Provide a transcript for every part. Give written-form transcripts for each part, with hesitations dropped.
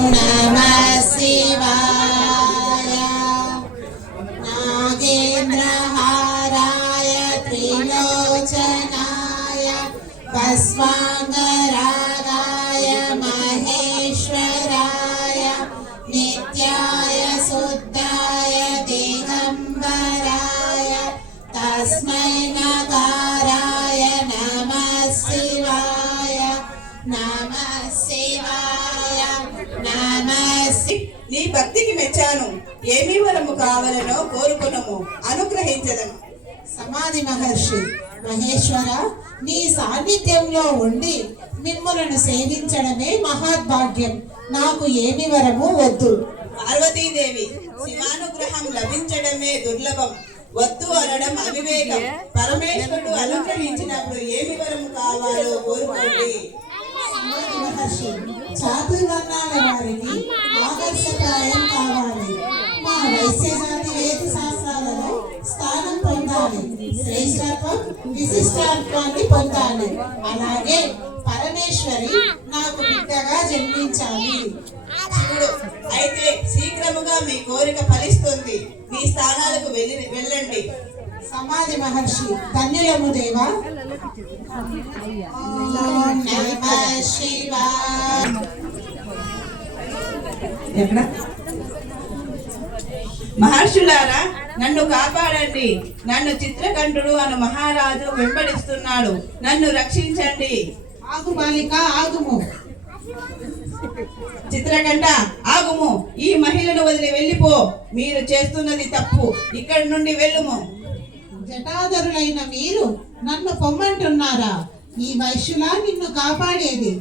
नमः शिवाय नागेन्द्रहाराय त्रिलोचनाय भस्माङ्गरागाय महेश्वराय नित्याय शुद्धाय दिगम्बराय तस्मै नकाराय नमः शिवाय नमः शिवाय नमः నీ భక్తికి మెచ్చాను. ఏమి వరము కావాలనో కోరుకునము, అనుగ్రహించదను. సమాధి మహర్షి మహేశ్వర, నీ సాన్నిధ్యంలో ఉండి మిమ్మలను సేవించడమే మహాద్భాగ్యం. నాకు ఏమి వరము వద్దు. పార్వతీదేవి, శివానుగ్రహం లభించడమే దుర్లభం, వద్దు అనడం అవివేకం. పరమేశ్వరుడు అనుగ్రహించినప్పుడు ఏమి వరము కావాలో కోరుకోండి. సమాధి మహర్షి, చాతుర్వర్ణాల వారికి ఆదర్శప్రాయం కావాలి. మా వైశ్య జాతి వేద శాస్త్రాలలో స్థానం పొందాలి. శ్రేష్టత్వం విశిష్టాత్వాన్ని పొందాలి. అలాగే పరమేశ్వరి నాకు బిడ్డగా జన్మించాలి. శివుడు, అయితే శీఘ్రముగా మీ కోరిక ఫలిస్తుంది. మీ స్థానాలకు వెళ్ళండి. సమాధి మహర్షి, ధన్యులము దేవా. ఎక్కడ మహర్షులారా, నన్ను కాపాడండి. నన్ను చిత్రకంఠుడు అను మహారాజు వెంబడిస్తున్నాడు. నన్ను రక్షించండి. ఆగు బాలిక, ఆగుము. చిత్రకంఠ, ఆగుము. ఈ మహిళను వదిలి వెళ్ళిపో. మీరు చేస్తున్నది తప్పు. ఇక్కడి నుండి వెళ్ళుము. జటాధరులైన మీరు నన్ను పొమ్మంటున్నారా? ఈ వైశ్యులా నిన్ను కాపాడేది?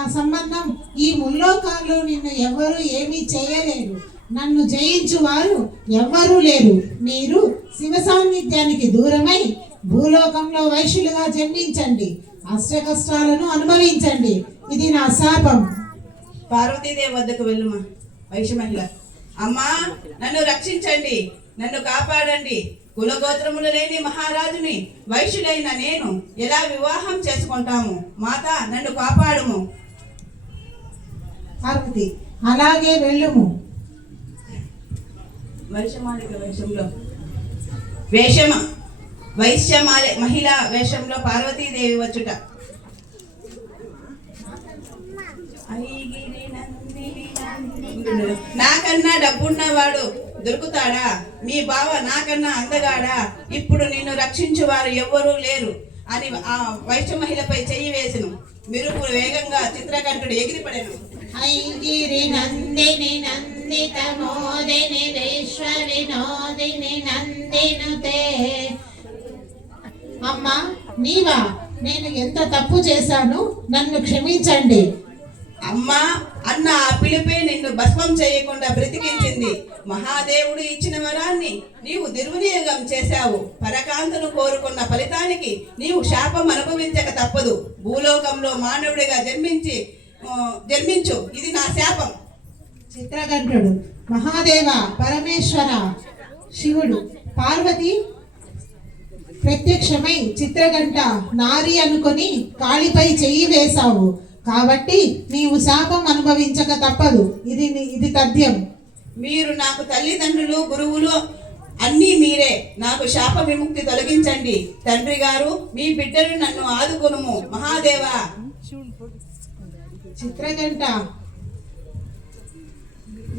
ఆ సంబంధం ఈ ముల్లోకాల్లో నిన్ను ఎవరు ఏమీ చేయలేరు. నన్ను జయించు వారు ఎవ్వరూ లేరు. మీరు శివ సాన్నిధ్యానికి దూరమై భూలోకంలో వైశ్యులుగా జన్మించండి. అష్ట కష్టాలను అనుభవించండి. ఇది నా శాపం. పార్వతీదేవి వద్దకు వెళ్ళుమా. వైశ్య మహిళ, అమ్మా, నన్ను రక్షించండి. నన్ను కాపాడండి. కులగోత్రములు లేని మహారాజుని వైశ్యుడైన నేను ఎలా వివాహం చేసుకుంటాము? మాత, నన్ను కాపాడుము. పార్వతి, అలాగే వెళ్ళుము. వైశ్య మహిళా వేషంలో పార్వతీదేవి వచ్చుట. నాకన్నా డబ్బున్నవాడు దొరుకుతాడా? మీ బావ నాకన్నా అందగాడా? ఇప్పుడు నిన్ను రక్షించువారు ఎవ్వరూ లేరు అని ఆ వైశ్య మహిళపై చెయ్యి వేసెను. మెరుపు వేగంగా చిత్రకంఠుడు ఎగిరిపడెను. ఐగిరి నందిని నందిత మోదిని విశ్వ వినోదిని నందినుతే. అమ్మా, నీవా? నేను ఎంత తప్పు చేశాను, నన్ను క్షమించండి. అమ్మా అన్న ఆ పిలుపే నిన్ను భస్మం చేయకుండా బ్రతికించింది. మహాదేవుడు ఇచ్చిన వరాన్ని నీవు దుర్వినియోగం చేశావు. పరకాంతను కోరుకున్న ఫలితానికి నీవు శాపం అనుభవించక తప్పదు. భూలోకంలో మానవుడిగా జన్మించు. ఇది నా శాపం. చిత్రకంఠుడు, మహాదేవ, పరమేశ్వర, శివుడు, పార్వతి ప్రత్యక్షమై చిత్రకంఠ నారి అనుకొని కాళిపై చెయ్యి వేశావు. కాబట్టి నీవు శాపం అనుభవించక తప్పదు. ఇది తథ్యం. మీరు నాకు తల్లిదండ్రులు, గురువులు అన్నీ మీరే. నాకు శాప విముక్తి తొలగించండి. తండ్రి గారు, మీ బిడ్డను నన్ను ఆదుకొనుము. మహాదేవ. చిత్రకంఠ,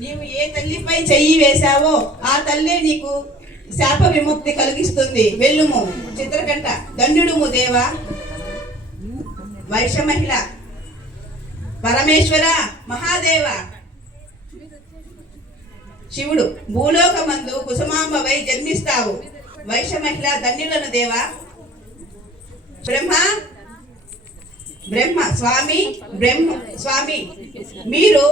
నీవు ఏ తల్లిపై చెయ్యి వేశావో ఆ తల్లే నీకు శాప విముక్తి కలిగిస్తుంది. వెళ్ళుము. చిత్రకంఠ, ధన్యుడుము దేవా. వైశ్య మహిళ, పరమేశ్వర, మహాదేవ. శివుడు, భూలోకమందు కుసుమాంబవై జన్మిస్తావు. వైశ్య మహిళ, ధన్యులను దేవా. స్వామి, మీరు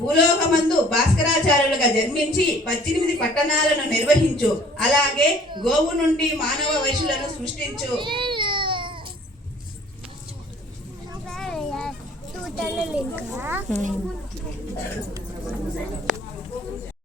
భూలోకమందు భాస్కరాచార్యులుగా జన్మించి 18 పట్టణాలను నిర్వహించు. అలాగే గోవు నుండి మానవ వైశ్యులను సృష్టించు.